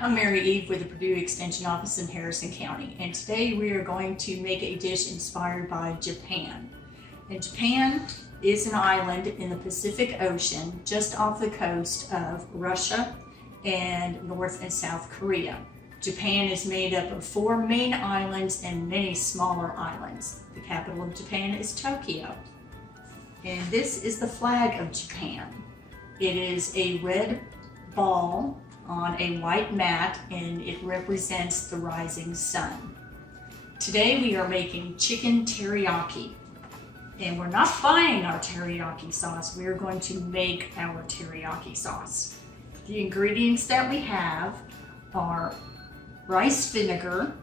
I'm Mary Eve with the Purdue Extension Office in Harrison County, and today we are going to make a dish inspired by Japan. And Japan is an island in the Pacific Ocean just off the coast of Russia and North and South Korea. Japan is made up of 4 main islands and many smaller islands. The capital of Japan is Tokyo. And this is the flag of Japan. It is a red ball on a white mat, and it represents the rising sun. Today we are making chicken teriyaki, and we're not buying our teriyaki sauce. We are going to make our teriyaki sauce. The ingredients that we have are rice vinegar,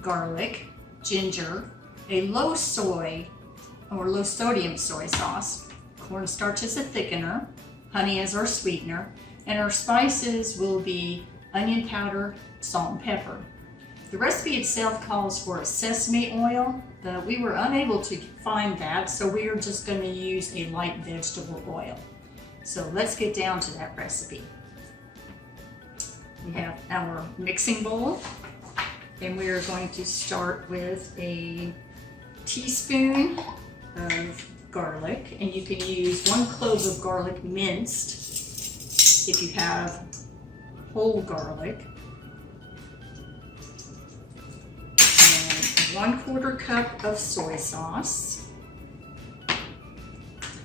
garlic, ginger, a low soy or low sodium soy sauce, cornstarch as a thickener, honey as our sweetener, and our spices will be onion powder, salt, and pepper. The recipe itself calls for a sesame oil, but we were unable to find that, so we are just going to use a light vegetable oil. So let's get down to that recipe. We have our mixing bowl, and we are going to start with a teaspoon of garlic, and you can use 1 clove of garlic minced if you have whole garlic, and 1/4 cup of soy sauce. And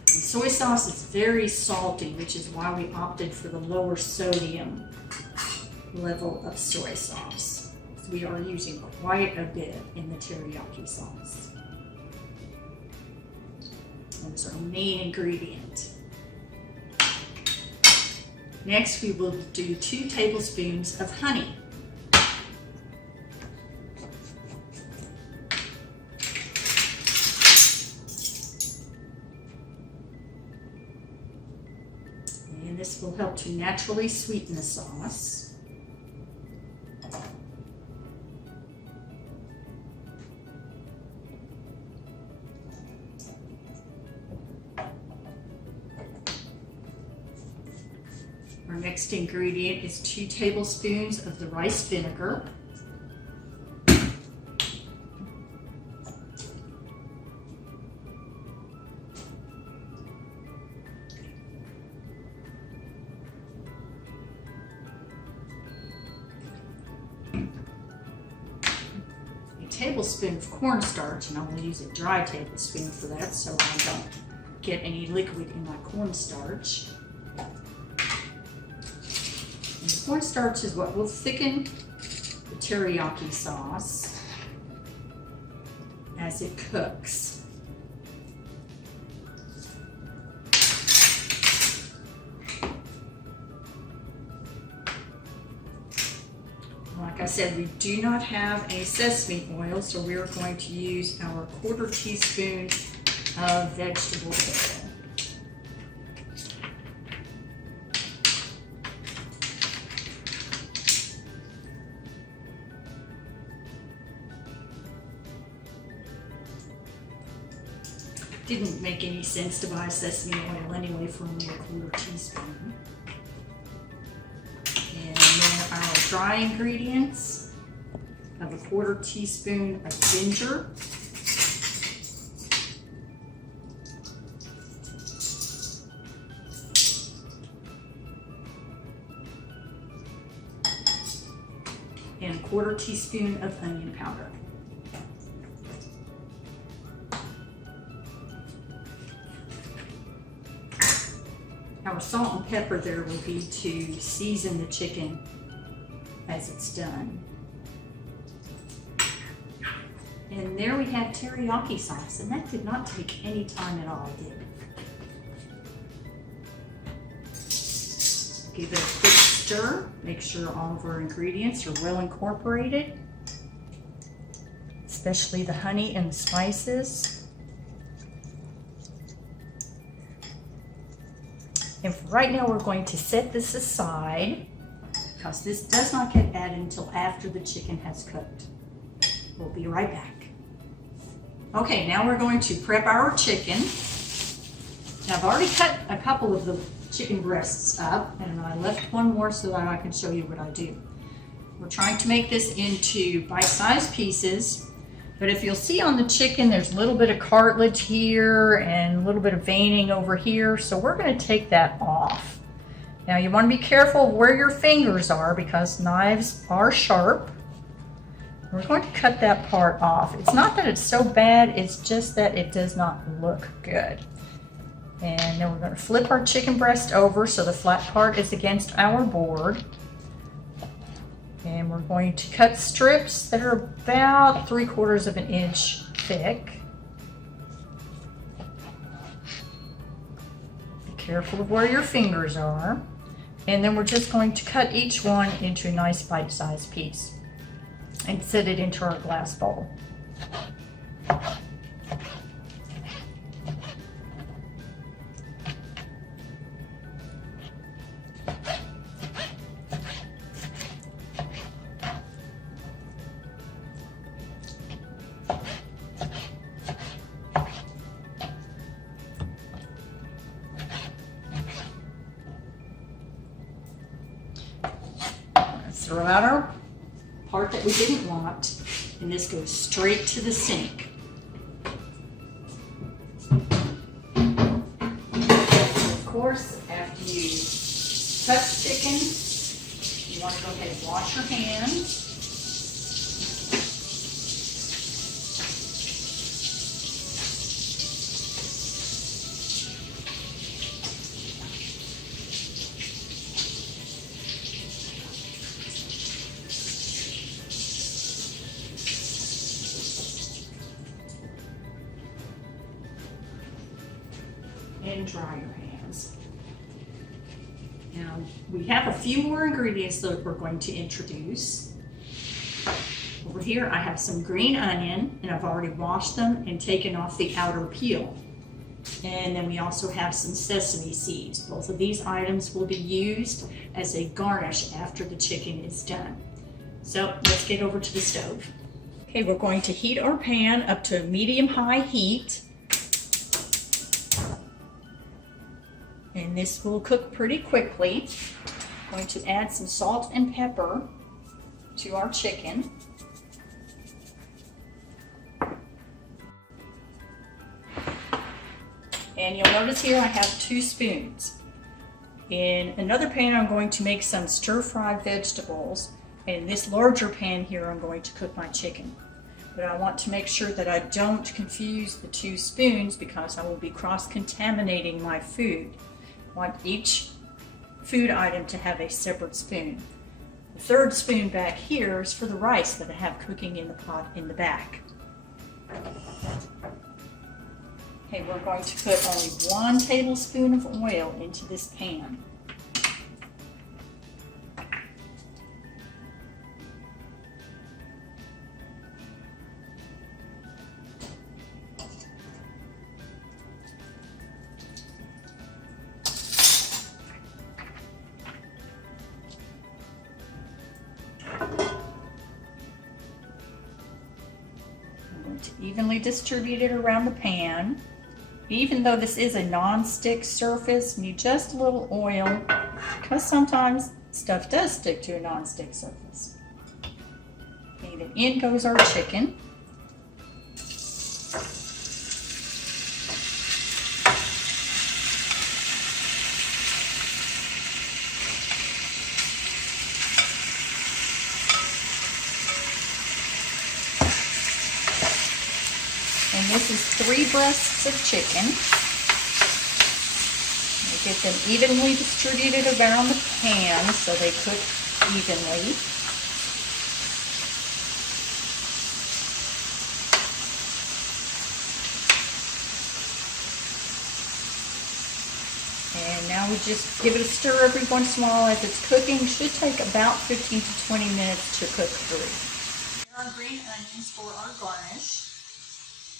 soy sauce is very salty, which is why we opted for the lower sodium level of soy sauce. So we are using quite a bit in the teriyaki sauce. That's our main ingredient. Next, we will do 2 tablespoons of honey. And this will help to naturally sweeten the sauce. Our next ingredient is 2 tablespoons of the rice vinegar. A tablespoon of cornstarch, and I'm going to use a dry tablespoon for that so I don't get any liquid in my cornstarch. Cornstarch is what will thicken the teriyaki sauce as it cooks. Like I said, we do not have a sesame oil, so we're going to use our 1/4 teaspoon of vegetable oil. Didn't make any sense to buy sesame oil anyway for only a 1/4 teaspoon. And then our dry ingredients of a 1/4 teaspoon of ginger, and a 1/4 teaspoon of onion powder. Our salt and pepper there will be to season the chicken as it's done. And there we have teriyaki sauce, and that did not take any time at all, did it? Give it a quick stir, make sure all of our ingredients are well incorporated, especially the honey and the spices. And for right now, we're going to set this aside because this does not get added until after the chicken has cooked. We'll be right back. Okay, now we're going to prep our chicken. Now I've already cut a couple of the chicken breasts up, and I left one more so that I can show you what I do. We're trying to make this into bite-sized pieces, but if you'll see on the chicken, there's a little bit of cartilage here and a little bit of veining over here, so we're going to take that off. Now you want to be careful of where your fingers are because knives are sharp. We're going to cut that part off. It's not that it's so bad, it's just that it does not look good. And then we're going to flip our chicken breast over so the flat part is against our board. And we're going to cut strips that are about 3/4 of an inch thick. Be careful of where your fingers are. And then we're just going to cut each one into a nice bite-sized piece and set it into our glass bowl. Throw out our part that we didn't want, and this goes straight to the sink. Of course, after you cut chicken, you want to go ahead and wash your hands. And dry your hands. Now we have a few more ingredients that we're going to introduce. Over here I have some green onion, and I've already washed them and taken off the outer peel. And then we also have some sesame seeds. Both of these items will be used as a garnish after the chicken is done. So let's get over to the stove. Okay, we're going to heat our pan up to medium-high heat. And this will cook pretty quickly. I'm going to add some salt and pepper to our chicken. And you'll notice here I have 2 spoons. In another pan I'm going to make some stir-fried vegetables. And in this larger pan here I'm going to cook my chicken. But I want to make sure that I don't confuse the 2 spoons because I will be cross-contaminating my food. I want each food item to have a separate spoon. The 3rd spoon back here is for the rice that I have cooking in the pot in the back. Okay, we're going to put only 1 tablespoon of oil into this pan. To evenly distribute it around the pan. Even though this is a non-stick surface, need just a little oil because sometimes stuff does stick to a non-stick surface. Okay, then in goes our chicken. And this is 3 breasts of chicken. We get them evenly distributed around the pan so they cook evenly. And now we just give it a stir every once in a while as it's cooking. Should take about 15 to 20 minutes to cook through. Here are green onions for our garnish.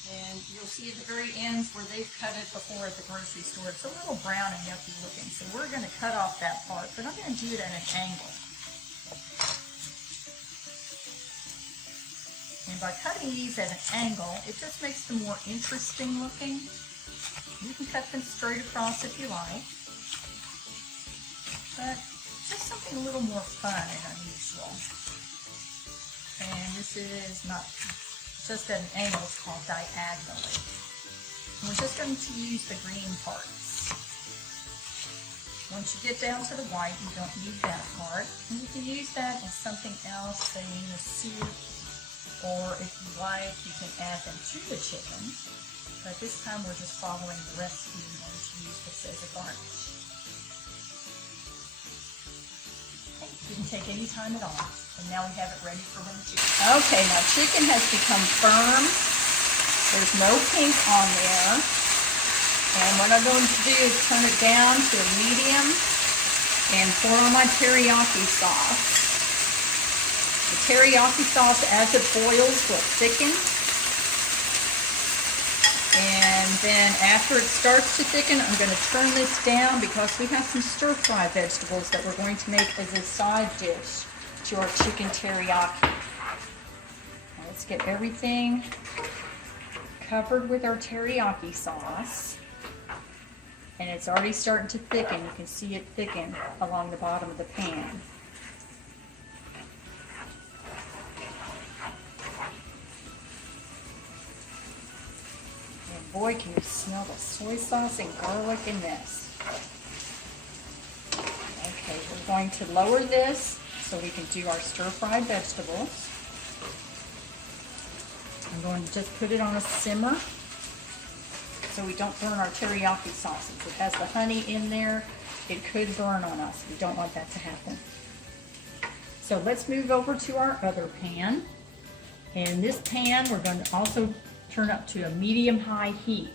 And you'll see at the very ends where they've cut it before at the grocery store, it's a little brown and yucky looking. So we're going to cut off that part, but I'm going to do it at an angle. And by cutting these at an angle, it just makes them more interesting looking. You can cut them straight across if you like, but just something a little more fun and unusual. is not just at an angle, it's called diagonally. And we're just going to use the green parts. Once you get down to the white, you don't need that part. And you can use that in something else, say in a soup, or if you like, you can add them to the chicken. But this time we're just following the recipe and going to use this as a garnish. Okay, didn't take any time at all. And now we have it ready for when chicken. Okay, now chicken has become firm. There's no pink on there. And what I'm going to do is turn it down to a medium and pour on my teriyaki sauce. The teriyaki sauce, as it boils, will thicken. And then after it starts to thicken, I'm going to turn this down because we have some stir-fry vegetables that we're going to make as a side dish to our chicken teriyaki. Now let's get everything covered with our teriyaki sauce. And it's already starting to thicken. You can see it thicken along the bottom of the pan. And boy, can you smell the soy sauce and garlic in this. Okay, we're going to lower this so we can do our stir-fried vegetables. I'm going to just put it on a simmer so we don't burn our teriyaki sauces. It has the honey in there. It could burn on us. We don't want that to happen. So let's move over to our other pan. And this pan we're going to also turn up to a medium-high heat.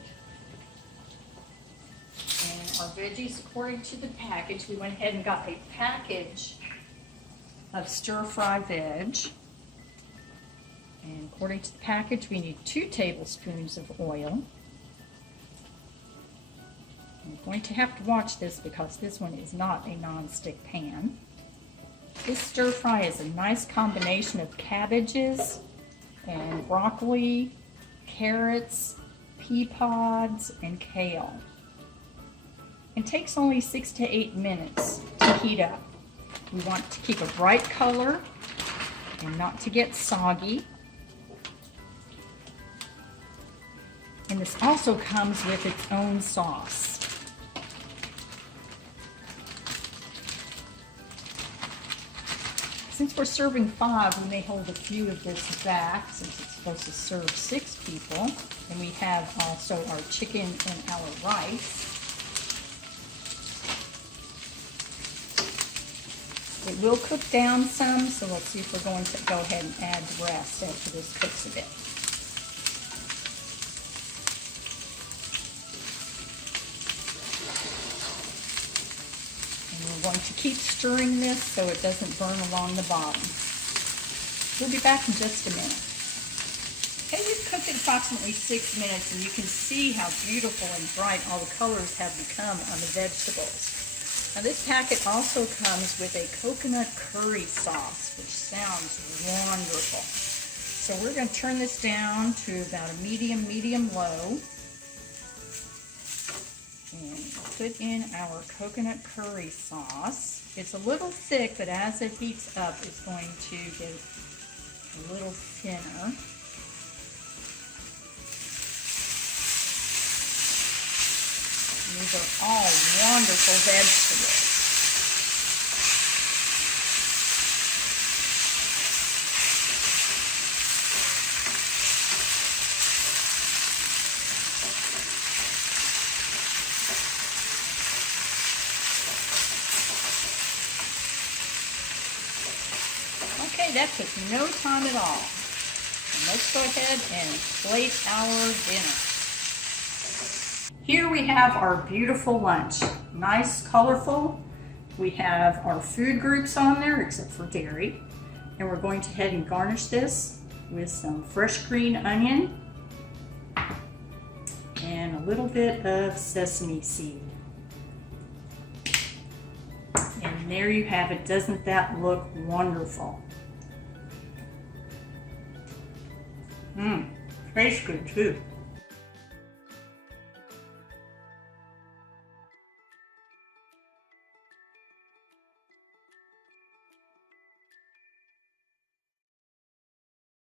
And our veggies, according to the package, we went ahead and got a package of stir-fry veg. And according to the package, we need 2 tablespoons of oil. I'm going to have to watch this because this one is not a non-stick pan. This stir fry is a nice combination of cabbages and broccoli, carrots, pea pods, and kale. It takes only 6 to 8 minutes to heat up. We want to keep a bright color and not to get soggy. And this also comes with its own sauce. Since we're serving 5, we may hold a few of this back since it's supposed to serve 6 people. And we have also our chicken and our rice. It will cook down some, so let's see if we're going to go ahead and add the rest after this cooks a bit. We're going to keep stirring this so it doesn't burn along the bottom. We'll be back in just a minute. Okay, we've cooked it approximately 6 minutes, and you can see how beautiful and bright all the colors have become on the vegetables. Now this packet also comes with a coconut curry sauce, which sounds wonderful. So we're going to turn this down to about a medium-low. And put in our coconut curry sauce. It's a little thick, but as it heats up, it's going to get a little thinner. These are all wonderful vegetables. Okay, that took no time at all. And let's go ahead and plate our dinner. Here we have our beautiful lunch. Nice, colorful. We have our food groups on there, except for dairy. And we're going to head and garnish this with some fresh green onion and a little bit of sesame seed. And there you have it. Doesn't that look wonderful? Tastes good too.